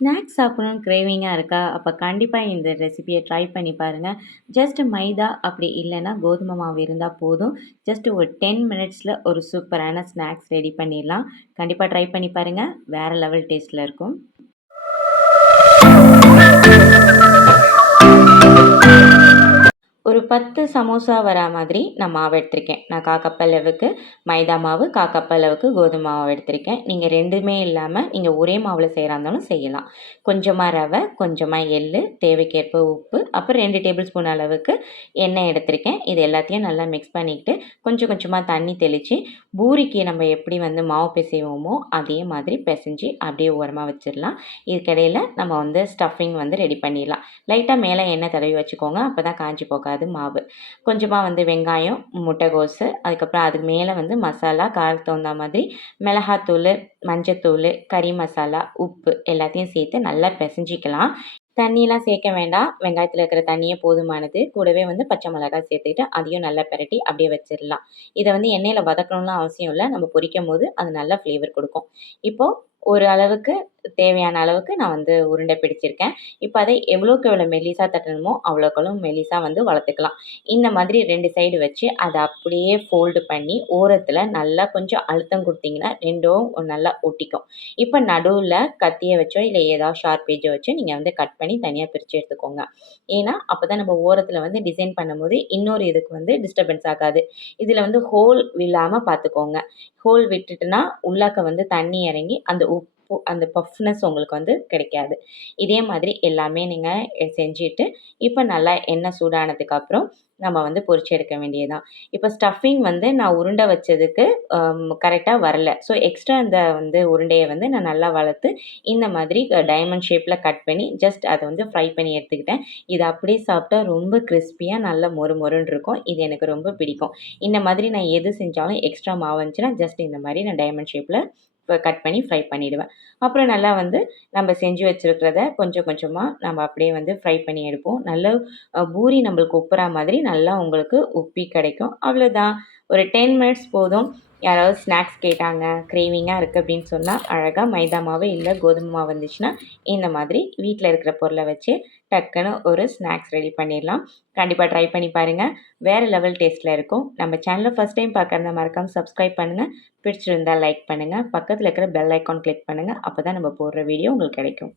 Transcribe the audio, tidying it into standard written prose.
Snacks சாப்பிடணும்னு கிரேவிங்கா இருக்கா? அப்ப கண்டிப்பா இந்த ரெசிபிய ட்ரை பண்ணி பாருங்க. ஜஸ்ட் மைதா அப்படி இல்லன்னா கோதுமை மாவு இருந்தா போதும். ஜஸ்ட் ஒரு 10 மினிட்ஸ்ல ஒரு சூப்பரான ஸ்நாக்ஸ் ரெடி பண்ணிடலாம். கண்டிப்பா ட்ரை பண்ணி பாருங்க. வேற லெவல் டேஸ்ட்ல இருக்கும். ஒரு 10 சமோசா வரா மாதிரி நான் மாவு எடுத்திருக்கேன். நான் 1/4 கப் அளவுக்கு மைதா மாவு, 1/4 கப் அளவுக்கு கோதுமை மாவு எடுத்திருக்கேன். நீங்க 2மே இல்லாம நீங்க ஒரே மாவுல செய்றா இருந்தாலும் செய்யலாம். கொஞ்சமா ரவை, கொஞ்சமா எள்ளு, தேவைக்கேற்ப உப்பு, அப்புறம் 2 டேபிள் ஸ்பூன் அளவுக்கு எண்ணெய் எடுத்திருக்கேன். இது எல்லாத்தையும் நல்லா மிக்ஸ் பண்ணிக்கிட்டு, கொஞ்சம் கொஞ்சமா தண்ணி தெளிச்சு, பூரிக்கு நம்ம எப்படி வந்து மாவு பிசைவோமோ, அதே மாதிரி பெசஞ்சு அப்படியே ஓரமா வச்சிரலாம். இதுக்கிடையில நம்ம வந்து ஸ்டஃபிங் வந்து ரெடி பண்ணிடலாம். லைட்டா மேலே எண்ணெய் தடவி வச்சுக்கோங்க. அப்பதான் காஞ்சு போகாது மாவு. கொஞ்சமா வந்து வெங்காயம், முட்டைகோஸு, அதுக்கப்புறம் அதுக்கு மேலே வந்து மசாலா காரத்துக்கு தகுந்த மாதிரி மிளகாத்தூள், மஞ்சத்தூள், கறி மசாலா, உப்பு எல்லாத்தையும் சேர்த்து நல்லா பெசஞ்சிக்கலாம். தண்ணிலாம் சேர்க்க வேண்டாம். வெங்காயத்துல இருக்கிற தண்ணியே போதுமானது. கூடவே வந்து பச்சை மிளகாய் சேர்த்துக்கிட்டு, அதையும் நல்லா பெரட்டி அப்படியே வச்சிரலாம். இத வந்து எண்ணெயில வதக்கணும்லாம் அவசியம் இல்ல. நம்ம பொரிக்கும்போது அது நல்ல ஃப்ளேவர் குடுக்கும். இப்போ ஒரு அளவுக்கு தேவையான அளவுக்கு நான் வந்து உருண்டை பிடிச்சிருக்கேன். இப்ப அதை எவ்வளோக்கு எவ்வளோ மெல்லிசா தட்டணுமோ, அவ்வளோக்கு அவ்வளோ மெல்லிசா வந்து வளர்த்துக்கலாம். இந்த மாதிரி 2 சைடு வச்சு, அத அப்படியே ஃபோல்டு பண்ணி, ஓரத்துல நல்லா கொஞ்சம் அழுத்தம் குடுத்தீங்கன்னா, 2ம் நல்லா ஒட்டிக்கும். இப்ப நடுவுல கத்திய வச்சோ, இல்ல ஏதாவது ஷார்ப் எட்ஜ வச்சோ நீங்க வந்து கட் பண்ணி தனியா பிரிச்சு எடுத்துக்கோங்க. ஏன்னா, அப்பதான் நம்ம ஓரத்துல வந்து டிசைன் பண்ணும்போது, இன்னொரு இதுக்கு வந்து டிஸ்டர்பன்ஸ் ஆகாது. இதுல வந்து ஹோல் விழாம பார்த்துக்கோங்க. ஹோல் விட்டுட்டுனா, உள்ளாக்க வந்து தண்ணி இறங்கி, அந்த அந்த பஃப்னஸ் உங்களுக்கு வந்து கிடைக்காது. இதே மாதிரி எல்லாமே நீங்க செஞ்சுட்டு, இப்ப நல்லா எண்ணெய் சூடானதுக்கு அப்புறம், நம்ம வந்து பொரிச்சு எடுக்க வேண்டியது தான். இப்ப ஸ்டஃபிங் வந்து நான் உருண்டை வச்சதுக்கு கரெக்ட்டா வரல. ஸோ எக்ஸ்ட்ரா இந்த வந்து உருண்டைய வந்து நான் நல்லா வளர்த்து, இந்த மாதிரி டைமண்ட் ஷேப்ல கட் பண்ணி, ஜஸ்ட் அத வந்து ஃப்ரை பண்ணி எடுத்துக்கிட்டேன். இத அப்படியே சாப்பிட்டா ரொம்ப கிரிஸ்பியா நல்லா மொறு மொறுன்னு இருக்கும். இது எனக்கு ரொம்ப பிடிக்கும். இந்த மாதிரி நான் எது செஞ்சாலும் எக்ஸ்ட்ரா மாவு இருந்துச்சுன்னா, ஜஸ்ட் இந்த மாரி நான் டைமண்ட் ஷேப்ல கட் பண்ணி ஃப்ரை பண்ணிடுவேன். அப்புறம் நல்லா வந்து நம்ம செஞ்சு வச்சிருக்கிறத கொஞ்சம் கொஞ்சமா நம்ம அப்படியே வந்து ஃப்ரை பண்ணி எடுப்போம். நல்ல பூரி நம்மளுக்கு உப்புறா மாதிரி நல்லா உங்களுக்கு உப்பி கிடைக்கும். அவ்வளோதான். ஒரு 10 மினிட்ஸ் போதும். யாராவது ஸ்நாக்ஸ் கேட்டாங்க, கிரேவிங்கா இருக்கு அப்படின்னு சொன்னா, அழகா மைதா மாவு இல்ல கோதுமை மாவு இருந்துச்சுன்னா, இந்த மாதிரி வீட்ல இருக்கிற பொருள வச்சு டக்குன்னு ஒரு ஸ்நாக்ஸ் ரெடி பண்ணிடலாம். கண்டிப்பா ட்ரை பண்ணி பாருங்க. வேற லெவல் டேஸ்ட்ல இருக்கும். நம்ம சேனல ஃபர்ஸ்ட் டைம் பார்க்கறதா மறக்காம சப்ஸ்கிரைப் பண்ணுங்க. பிடிச்சிருந்தா லைக் பண்ணுங்க. பக்கத்துல இருக்கிற பெல் ஐகான் கிளிக் பண்ணுங்க. அப்பதான் நம்ம போடுற வீடியோ உங்களுக்கு கிடைக்கும்.